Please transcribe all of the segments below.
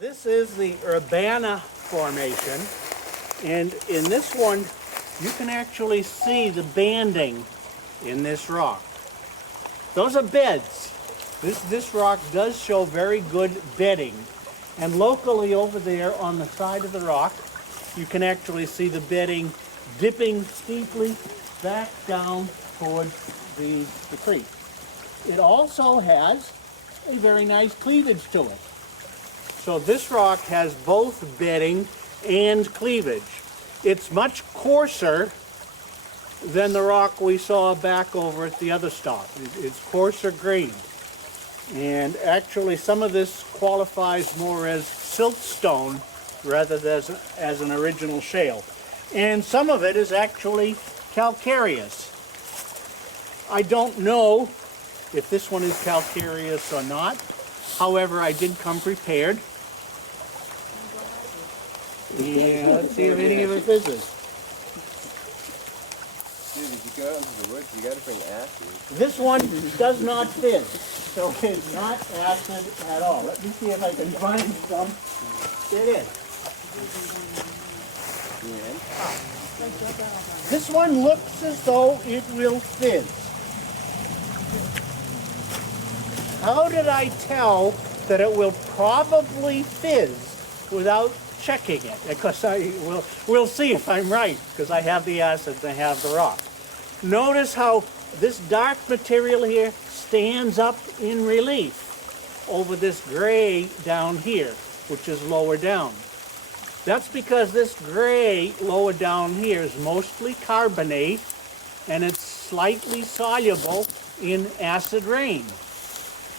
This is the Urbana formation, and in this one you can actually see the banding in this rock. Those are beds. This rock does show very good bedding, and locally over there on the side of the rock you can actually see the bedding dipping steeply back down towards the creek. It also has a very nice cleavage to it. So this rock has both bedding and cleavage. It's much coarser than the rock we saw back over at the other stop. It's coarser grained. And actually some of this qualifies more as siltstone rather than as an original shale. And some of it is actually calcareous. I don't know if this one is calcareous or not. However, I did come prepared. And let's see if any of it fizzes. Dude, if you go out into the woods, you gotta bring acid. This one does not fizz, so it's not acid at all. Let me see if I can find some. It is. This one looks as though it will fizz. How did I tell that it will probably fizz without checking it? Because we'll see if I'm right, because I have the acid and I have the rock. Notice how this dark material here stands up in relief over this gray down here, which is lower down. That's because this gray lower down here is mostly carbonate, and it's slightly soluble in acid rain.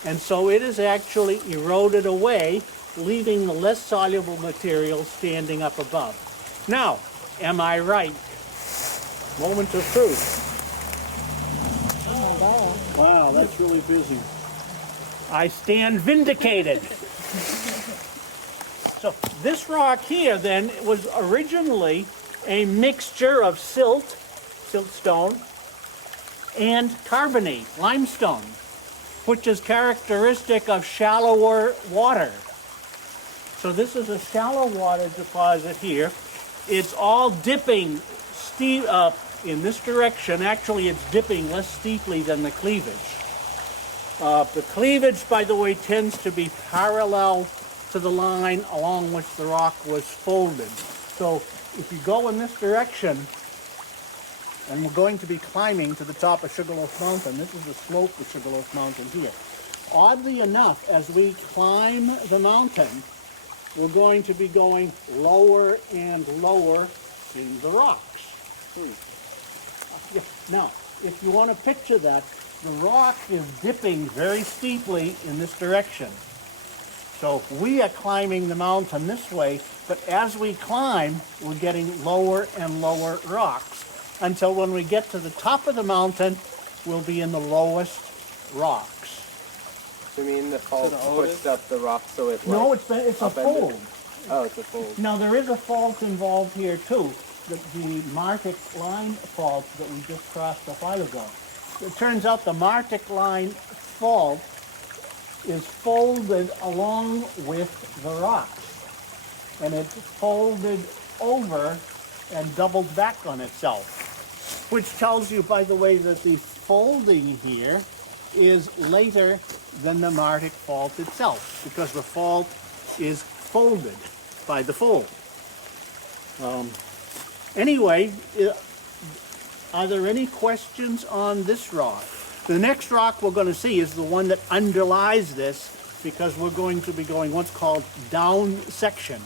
And so it is actually eroded away, leaving the less soluble material standing up above. Now, am I right? Moment of truth. Wow, that's really busy. I stand vindicated. So this rock here then was originally a mixture of siltstone, and carbonate, limestone, which is characteristic of shallower water. So this is a shallow water deposit here. It's all dipping steep up in this direction. Actually, it's dipping less steeply than the cleavage. The cleavage, by the way, tends to be parallel to the line along which the rock was folded. So if you go in this direction, and we're going to be climbing to the top of Sugarloaf Mountain. This is the slope of Sugarloaf Mountain here. Oddly enough, as we climb the mountain, we're going to be going lower and lower in the rocks. Now, if you want to picture that, the rock is dipping very steeply in this direction. So we are climbing the mountain this way, but as we climb, we're getting lower and lower rocks, until when we get to the top of the mountain, we'll be in the lowest rocks. So you mean the fault pushed up the rock so it No, it's a fold. Oh, it's a fold. Now there is a fault involved here too, the Martic line fault that we just crossed a while ago. It turns out the Martic line fault is folded along with the rocks, and it's folded over and doubled back on itself, which tells you, by the way, that the folding here is later than the Martic fault itself, because the fault is folded by the fold. Anyway, are there any questions on this rock? The next rock we're going to see is the one that underlies this, because we're going to be going what's called down section.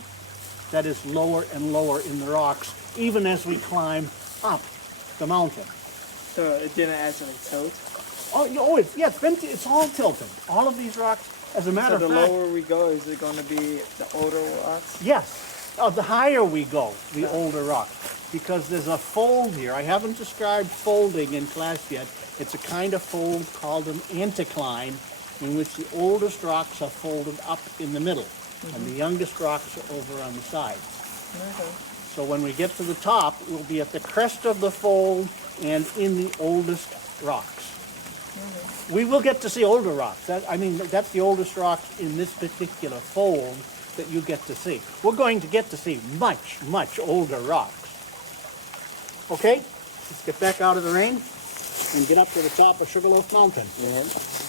That is lower and lower in the rocks, even as we climb up the mountain. So it didn't actually tilt? It's all tilted. All of these rocks, as a matter of fact. So the lower we go, is it going to be the older rocks? Yes. The higher we go, the older rock. Because there's a fold here. I haven't described folding in class yet. It's a kind of fold called an anticline, in which the oldest rocks are folded up in the middle, and the youngest rocks are over on the side. Okay. So when we get to the top, we'll be at the crest of the fold and in the oldest rocks. We will get to see older rocks. That's the oldest rocks in this particular fold, that you get to see. We're going to get to see much, much older rocks. Okay, let's get back out of the rain and get up to the top of Sugarloaf Mountain.